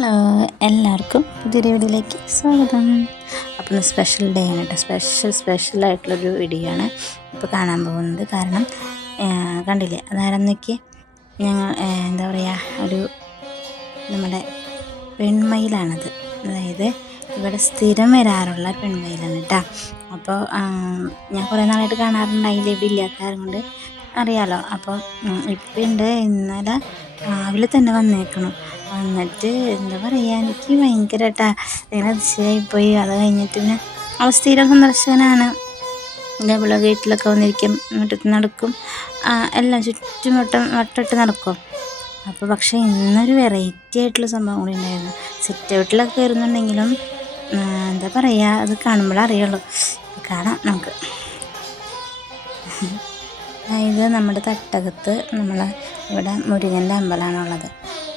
Hello എല്ലാവർക്കും പുതിയൊരു വീഡിയോയിലേക്ക് സ്വാഗതം. അപ്പോൾ സ്പെഷ്യൽ ഡേ ആണ് കേട്ടോ. സ്പെഷ്യൽ സ്പെഷ്യൽ ആയിട്ടുള്ളൊരു വീഡിയോ ആണ് ഇപ്പോൾ കാണാൻ പോകുന്നത്. കാരണം കണ്ടില്ലേ? അതാരെന്നൊക്കെ ഞങ്ങൾ എന്താ പറയുക ഒരു നമ്മുടെ പെൺമയിലാണത്. അതായത് ഇവിടെ സ്ഥിരം വരാറുള്ള പെൺമയിലാണ് കേട്ടോ. അപ്പോൾ ഞാൻ കുറേ നാളായിട്ട് കാണാറുണ്ടായില്ല. ഇവിടെ ഇല്ലാത്ത കൊണ്ട് അറിയാലോ. അപ്പോൾ ഇപ്പം ഉണ്ട് ഇന്നലെ രാവിലെ തന്നെ വന്നേക്കണം. വന്നിട്ട് എന്താ പറയുക എനിക്ക് ഭയങ്കര കേട്ടാ ഇങ്ങനെ അതിശയായിപ്പോയി. അത് കഴിഞ്ഞിട്ട് പിന്നെ അവൾ സ്ഥിരം സന്ദർശകനാണ്. ഇതേപോലെ വീട്ടിലൊക്കെ വന്നിരിക്കും. മുറ്റത്ത് നടക്കും. എല്ലാം ചുറ്റും വട്ടം വട്ടിട്ട് നടക്കും. അപ്പോൾ പക്ഷേ ഇന്നൊരു വെറൈറ്റി ആയിട്ടുള്ള സംഭവം കൂടി ഉണ്ടായിരുന്നു. സിറ്റ് ഔട്ടിലൊക്കെ കയറുന്നുണ്ടെങ്കിലും എന്താ പറയുക അത് കാണുമ്പോൾ അറിയുള്ളൂ. കാണാം നമുക്ക്. ഇത് നമ്മുടെ തട്ടകത്ത് നമ്മൾ ഇവിടെ മുരുകന്റെ അമ്പലമാണുള്ളത്.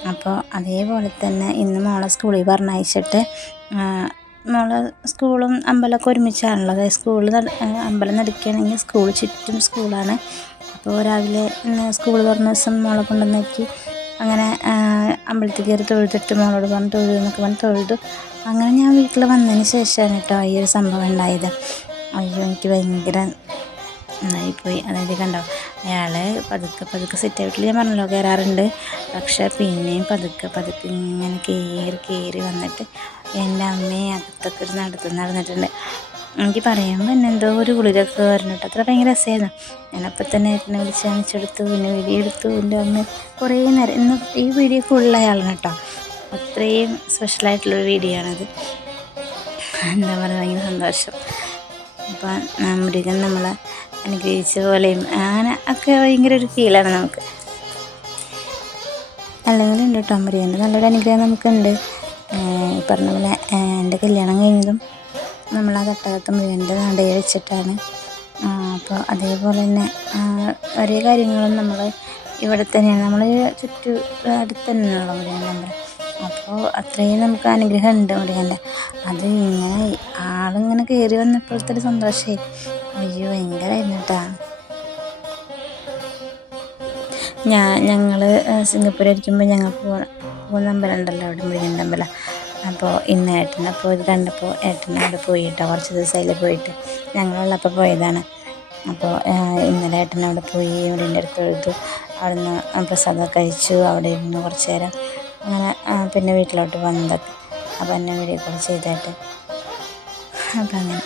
അപ്പോൾ അതേപോലെ തന്നെ ഇന്ന് മോളെ സ്കൂളിൽ പറഞ്ഞയച്ചിട്ട് മോളെ സ്കൂളും അമ്പലമൊക്കെ ഒരുമിച്ചാണല്ലോ. അതായത് സ്കൂൾ അമ്പലം നടക്കുകയാണെങ്കിൽ സ്കൂൾ ചുറ്റും സ്കൂളാണ്. അപ്പോൾ രാവിലെ സ്കൂൾ തുറന്ന ദിവസം മോളെ കൊണ്ടുവന്നേക്ക്. അങ്ങനെ അമ്പലത്തിൽ കയറി തൊഴുതിട്ട് മോളോട് പറഞ്ഞ് തൊഴുതു എന്നൊക്കെ പറഞ്ഞ് തൊഴുതു. അങ്ങനെ ഞാൻ വീട്ടിൽ വന്നതിന് ശേഷമാണ് കേട്ടോ ഈ ഒരു സംഭവം ഉണ്ടായത്. അയ്യോ എനിക്ക് ഭയങ്കര നന്നായിപ്പോയി. അതായത് കണ്ടോ അയാൾ പതുക്കെ പതുക്കെ സെറ്റ് ഔട്ടിൽ ഞാൻ പറഞ്ഞല്ലോ കയറാറുണ്ട് പക്ഷേ പിന്നെയും പതുക്കെ പതുക്കെ ഇങ്ങനെ കയറി കയറി വന്നിട്ട് എന്റെ അമ്മയെ അകത്തൊക്കെ ഒരു നടത്തു നടന്നിട്ടുണ്ട്. എനിക്ക് പറയുമ്പോൾ തന്നെ എന്തോ ഒരു കുളിരൊക്കെ വരുന്നുണ്ട് അത്ര ഭയങ്കര രസമായിരുന്നു. ഞാനപ്പം തന്നെ എന്നെ വിളിച്ച് കാണിച്ചെടുത്തു പിന്നെ വീഡിയോ എന്റെ അമ്മ കുറേ നേരം ഇന്ന് ഈ വീഡിയോ ഫുള്ളയാളാണ് കേട്ടോ. അത്രയും സ്പെഷ്യലായിട്ടുള്ളൊരു വീഡിയോ ആണത്. എന്താ പറയുക ഭയങ്കര സന്തോഷം. അപ്പം മുരുകൻ നമ്മളെ അനുഗ്രഹിച്ച പോലെയും അങ്ങനെ ഒക്കെ ഭയങ്കര ഒരു ഫീലാണ് നമുക്ക്. അല്ലെങ്കിൽ ഉണ്ട് കേട്ടോ മുരുകന്റെ നല്ലൊരു അനുഗ്രഹം നമുക്കുണ്ട്. പറഞ്ഞ പോലെ എന്റെ കല്യാണം കഴിഞ്ഞതും നമ്മൾ ആ തട്ടകത്ത് മുഴുവന്റെ നടയിൽ വെച്ചിട്ടാണ്. അപ്പോൾ അതേപോലെ തന്നെ ഒരേ കാര്യങ്ങളും നമ്മൾ ഇവിടെ തന്നെയാണ്. നമ്മൾ ചുറ്റു അടുത്ത് തന്നെയാണല്ലോ മുരുകന്റെ അമ്പലം അപ്പോൾ അത്രയും നമുക്ക് അനുഗ്രഹം ഉണ്ട് മുരുകന്റെ അത് ഇങ്ങനെ ആളിങ്ങനെ കയറി വന്നപ്പോഴത്തെ ഒരു സന്തോഷമേ അയ്യോ ഭയങ്കരമായിരുന്നു കേട്ടോ ഞാൻ ഞങ്ങൾ സിംഗപ്പൂർ ഇരിക്കുമ്പോൾ ഞങ്ങൾ പോകുന്ന അമ്പലം ഉണ്ടല്ലോ അവിടെ മുരുകന്റെ അമ്പലം അപ്പോൾ ഇന്ന് ഏട്ടനെ അപ്പോൾ ഇത് കണ്ടപ്പോൾ ഏട്ടനെ അവിടെ പോയിട്ടോ കുറച്ച് ദിവസമായില്ലേ പോയിട്ട്. ഞങ്ങളുള്ളപ്പോൾ പോയതാണ്. അപ്പോൾ ഇന്നലെ ഏട്ടൻ അവിടെ പോയി മുരുകന്റെ അടുത്ത് എഴുതു അവിടെ നിന്ന് പ്രസാദമൊക്കെ കഴിച്ചു അവിടെ ഇരുന്ന് കുറച്ച് നേരം. അങ്ങനെ പിന്നെ വീട്ടിലോട്ട് വന്നതൊക്കെ അപ്പോൾ എന്നെ വീഡിയോ കോൾ ചെയ്തായിട്ട് അപ്പം അങ്ങനെ.